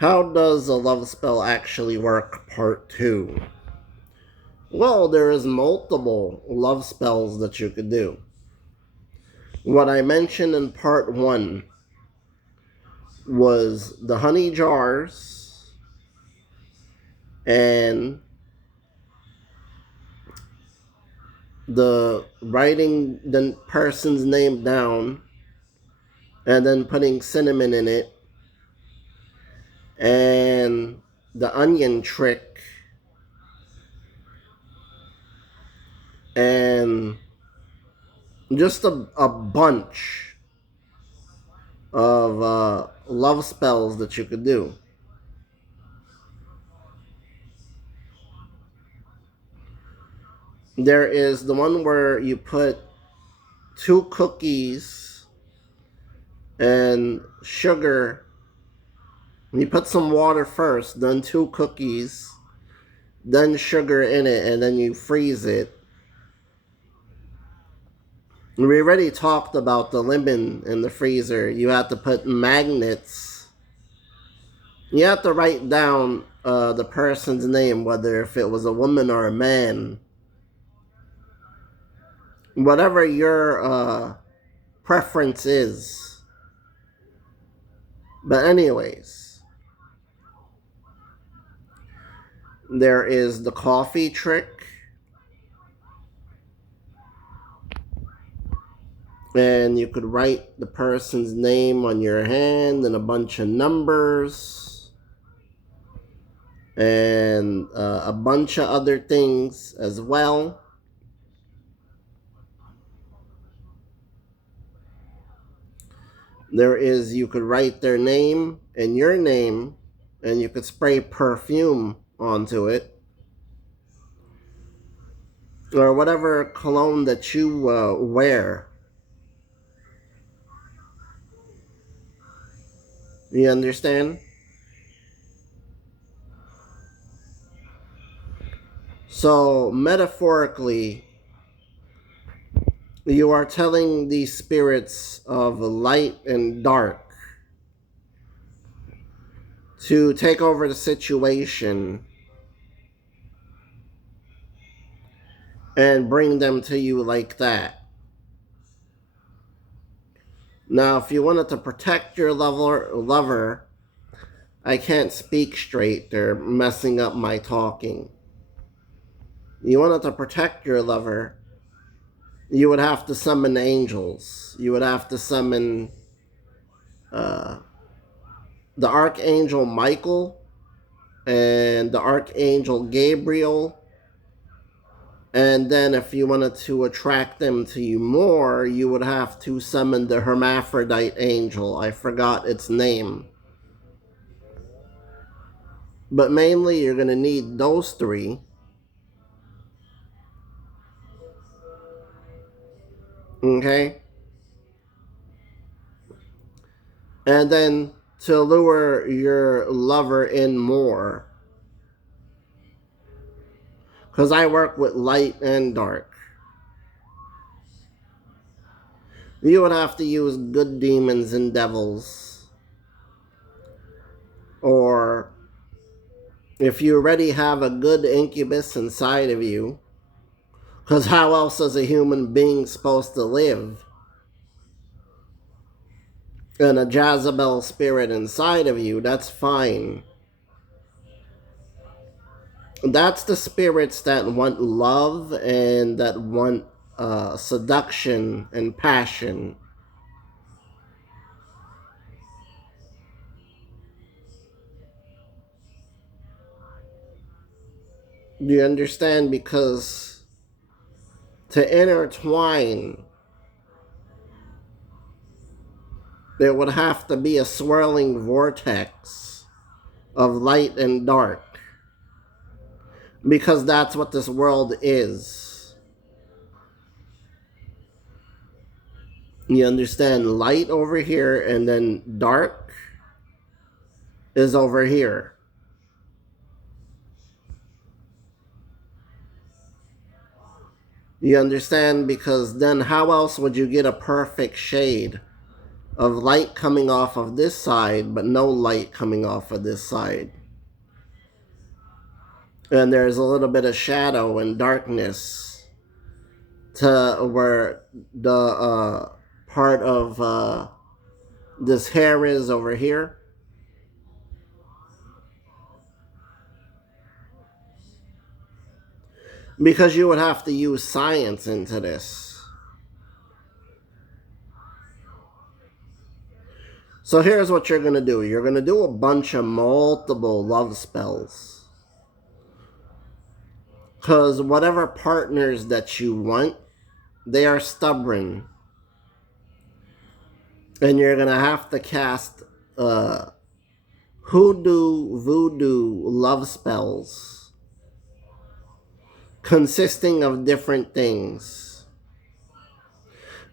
How does a love spell actually work? Part 2. Well, there is multiple love spells that you could do. What I mentioned in part 1 was the honey jars and the writing the person's name down and then putting cinnamon in it, and the onion trick, and just a bunch of love spells that you could do. There is the one where you put 2 cookies and sugar. You put some water first, then 2 cookies, then sugar in it, and then you freeze it. We already talked about the lemon in the freezer. You have to put magnets. You have to write down the person's name, whether if it was a woman or a man. Whatever your preference is. But anyways, there is the coffee trick. And you could write the person's name on your hand and a bunch of numbers and a bunch of other things as well. There is, you could write their name and your name, and you could spray perfume onto it, or whatever cologne that you wear. You understand? So, metaphorically, you are telling these spirits of light and dark to take over the situation and bring them to you like that. Now, if you wanted to protect your lover, I can't speak straight. They're messing up my talking. You wanted to protect your lover, you would have to summon angels. You would have to summon the Archangel Michael and the Archangel Gabriel. And then if you wanted to attract them to you more, you would have to summon the hermaphrodite angel. I forgot its name. But mainly you're going to need those 3. Okay? And then to lure your lover in more. Because I work with light and dark. You would have to use good demons and devils. Or if you already have a good incubus inside of you, because how else is a human being supposed to live? And a Jezebel spirit inside of you, that's fine. That's the spirits that want love and that want seduction and passion. Do you understand? Because to intertwine, there would have to be a swirling vortex of light and dark. Because that's what this world is. You understand? Light over here and then dark is over here. You understand? Because then how else would you get a perfect shade of light coming off of this side, but no light coming off of this side. And there's a little bit of shadow and darkness to where the part of this hair is over here. Because you would have to use science into this. So here's what you're going to do. You're going to do a bunch of multiple love spells. Because whatever partners that you want, they are stubborn. And you're going to have to cast hoodoo, voodoo love spells consisting of different things.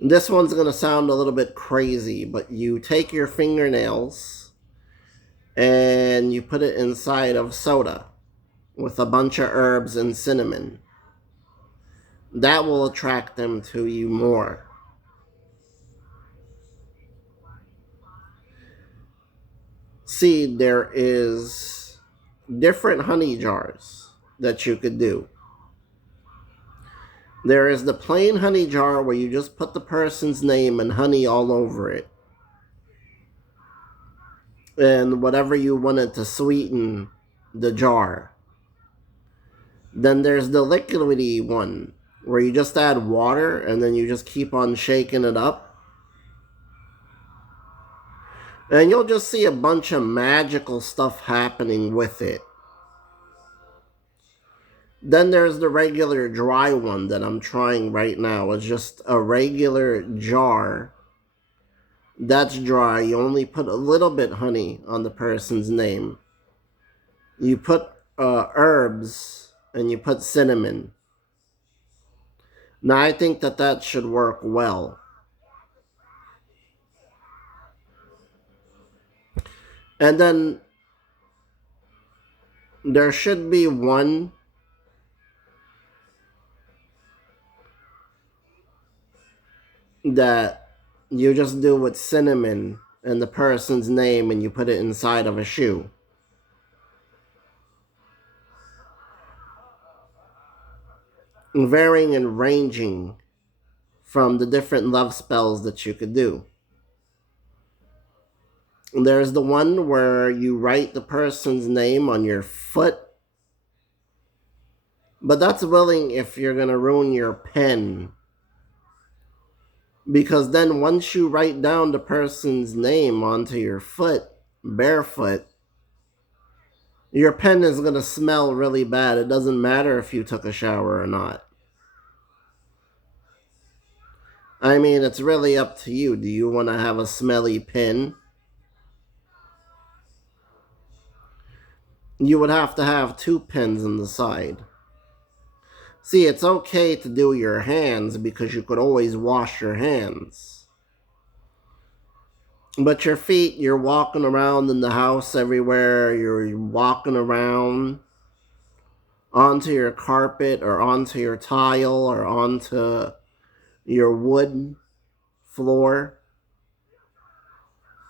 This one's going to sound a little bit crazy, but you take your fingernails and you put it inside of soda with a bunch of herbs and cinnamon. That will attract them to you more. See, there is different honey jars that you could do. There is the plain honey jar where you just put the person's name and honey all over it. And whatever you wanted to sweeten the jar. Then there's the liquidy one where you just add water and then you just keep on shaking it up. And you'll just see a bunch of magical stuff happening with it. Then there's the regular dry one that I'm trying right now. It's just a regular jar that's dry. You only put a little bit honey on the person's name. You put herbs and you put cinnamon. Now I think that should work well. And then there should be one that you just do with cinnamon and the person's name and you put it inside of a shoe. Varying and ranging from the different love spells that you could do. There's the one where you write the person's name on your foot. But that's willing if you're going to ruin your pen. Because then once you write down the person's name onto your foot, barefoot, your pen is going to smell really bad. It doesn't matter if you took a shower or not. I mean, it's really up to you. Do you want to have a smelly pen? You would have to have 2 pens on the side. See, it's okay to do your hands because you could always wash your hands. But your feet, you're walking around in the house everywhere. You're walking around onto your carpet or onto your tile or onto your wood floor,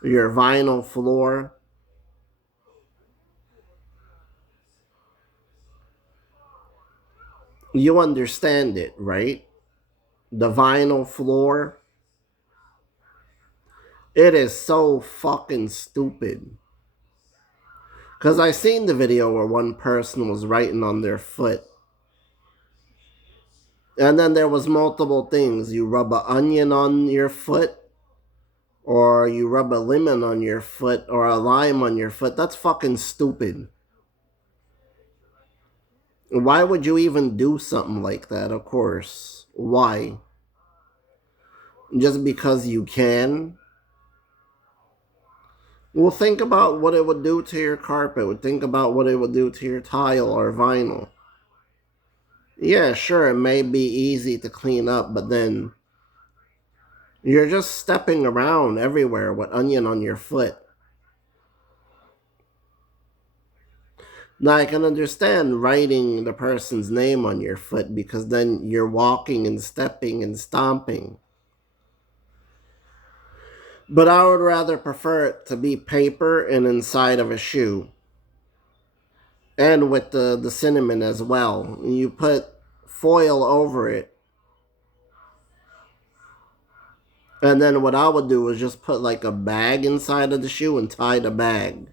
your vinyl floor. You understand it, right? The vinyl floor. It is so fucking stupid. Because I seen the video where one person was writing on their foot. And then there was multiple things. You rub an onion on your foot. Or you rub a lemon on your foot. Or a lime on your foot. That's fucking stupid. Why would you even do something like that? Of course. Why? Just because you can? Well, think about what it would do to your carpet. Think about what it would do to your tile or vinyl. Yeah, sure, it may be easy to clean up, but then you're just stepping around everywhere with onion on your foot. Now, I can understand writing the person's name on your foot because then you're walking and stepping and stomping. But I would rather prefer it to be paper and inside of a shoe. And with the cinnamon as well. You put foil over it. And then what I would do is just put like a bag inside of the shoe and tie the bag.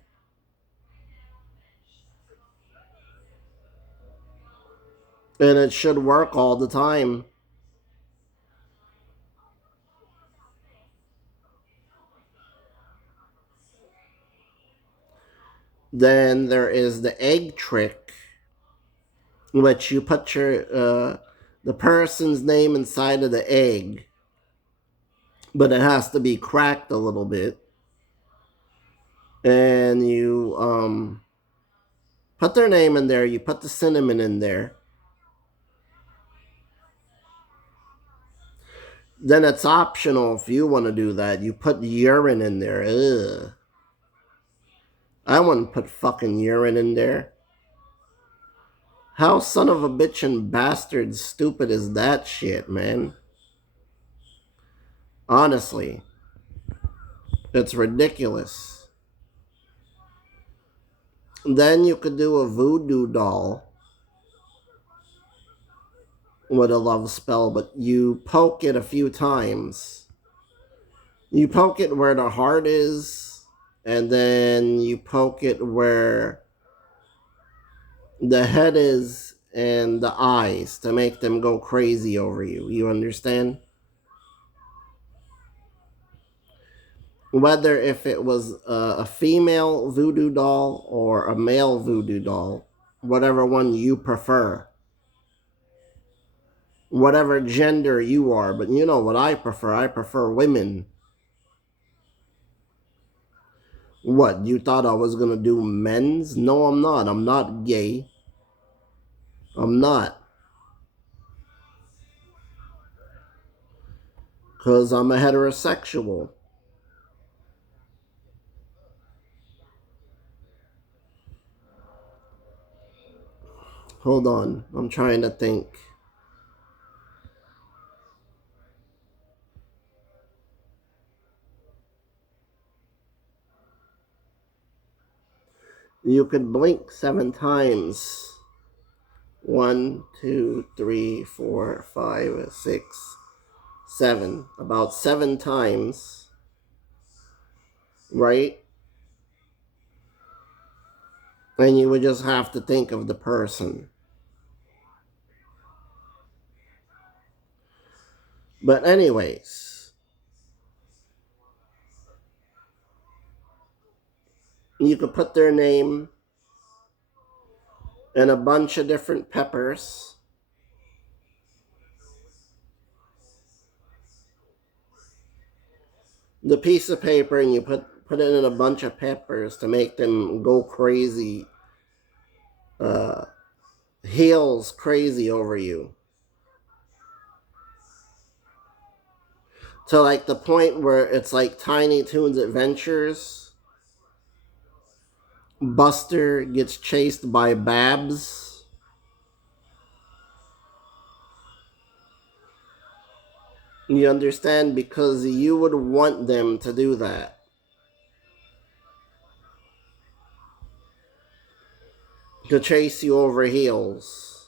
And it should work all the time. Then there is the egg trick, which you put the person's name inside of the egg, but it has to be cracked a little bit. And you put their name in there. You put the cinnamon in there. Then it's optional if you want to do that. You put urine in there. Ugh. I wouldn't put fucking urine in there. How son of a bitch and bastard stupid is that shit, man? Honestly, it's ridiculous. Then you could do a voodoo doll with a love spell, but you poke it a few times. You poke it where the heart is, and then you poke it where the head is and the eyes to make them go crazy over you. You understand? Whether if it was a female voodoo doll or a male voodoo doll, whatever one you prefer, whatever gender you are. But you know what I prefer? I prefer women. What, you thought I was gonna do men's? No, I'm not. I'm not gay. I'm not. Because I'm a heterosexual. Hold on. I'm trying to think. You could blink 7 times. 1, 2, 3, 4, 5, 6, 7. About 7 times. Right? And you would just have to think of the person. But anyways, you could put their name and a bunch of different peppers. The piece of paper, and you put it in a bunch of peppers to make them go crazy, uh, heels crazy over you. To like the point where it's like Tiny Toons Adventures. Buster gets chased by Babs. You understand? Because you would want them to do that. To chase you over heels.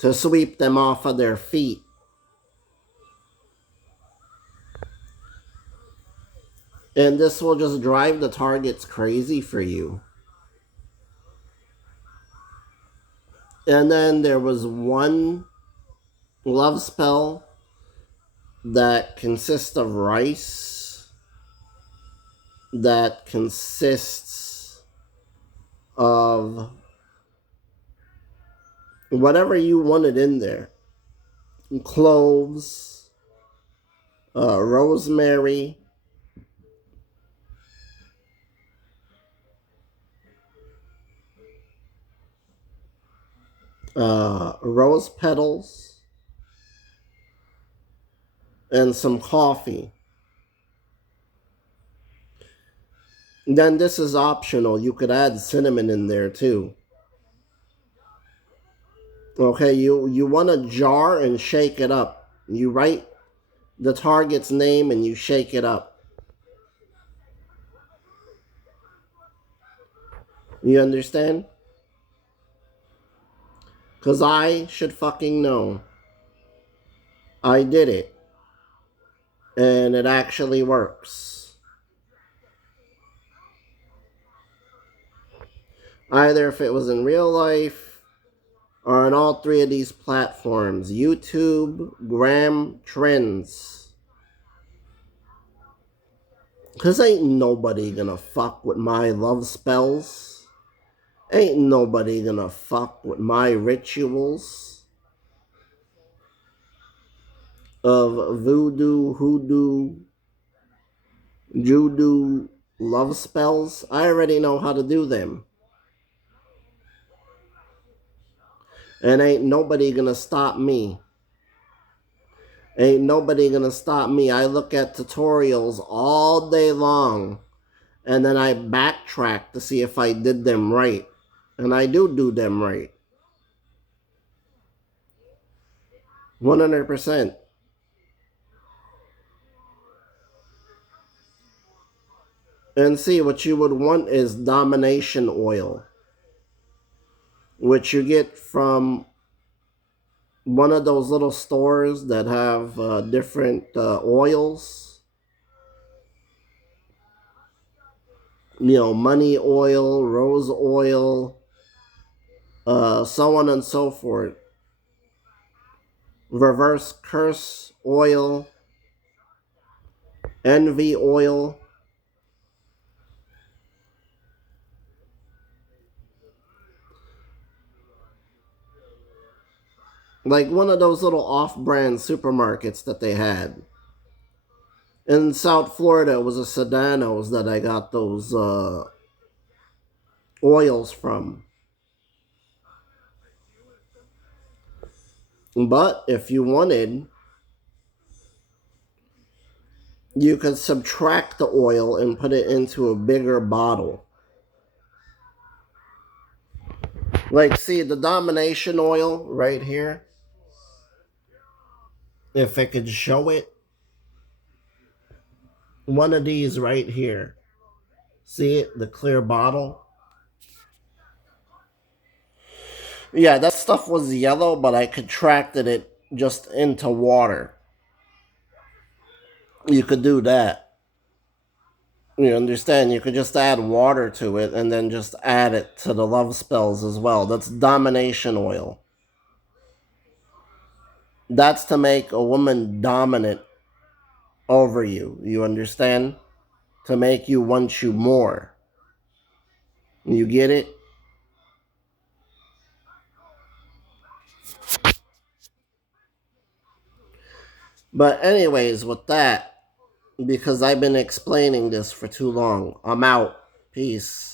To sweep them off of their feet. And this will just drive the targets crazy for you. And then there was one love spell that consists of rice, that consists of whatever you wanted in there. Cloves, rosemary, rose petals, and some coffee. Then this is optional. You could add cinnamon in there too. Okay, you want a jar and shake it up. You write the target's name and you shake it up. You understand? Because I should fucking know. I did it. And it actually works. Either if it was in real life or on all three of these platforms, YouTube, Gram, Trends. Because ain't nobody gonna fuck with my love spells. Ain't nobody gonna fuck with my rituals of voodoo, hoodoo, judo, love spells. I already know how to do them. And ain't nobody gonna stop me. Ain't nobody gonna stop me. I look at tutorials all day long and then I backtrack to see if I did them right. And I do them right. 100%. And see, what you would want is domination oil, which you get from one of those little stores that have different oils. You know, money oil, rose oil, so on and so forth. Reverse curse oil, envy oil. Like one of those little off-brand supermarkets that they had. In South Florida, it was a Sedanos that I got those oils from. But if you wanted, you could subtract the oil and put it into a bigger bottle. Like, see the domination oil right here? If I could show it, one of these right here. See it? The clear bottle? Yeah, that stuff was yellow, but I contracted it just into water. You could do that. You understand? You could just add water to it and then just add it to the love spells as well. That's domination oil. That's to make a woman dominant over you. You understand? To make you want you more. You get it? But, anyways, with that, because I've been explaining this for too long, I'm out. Peace.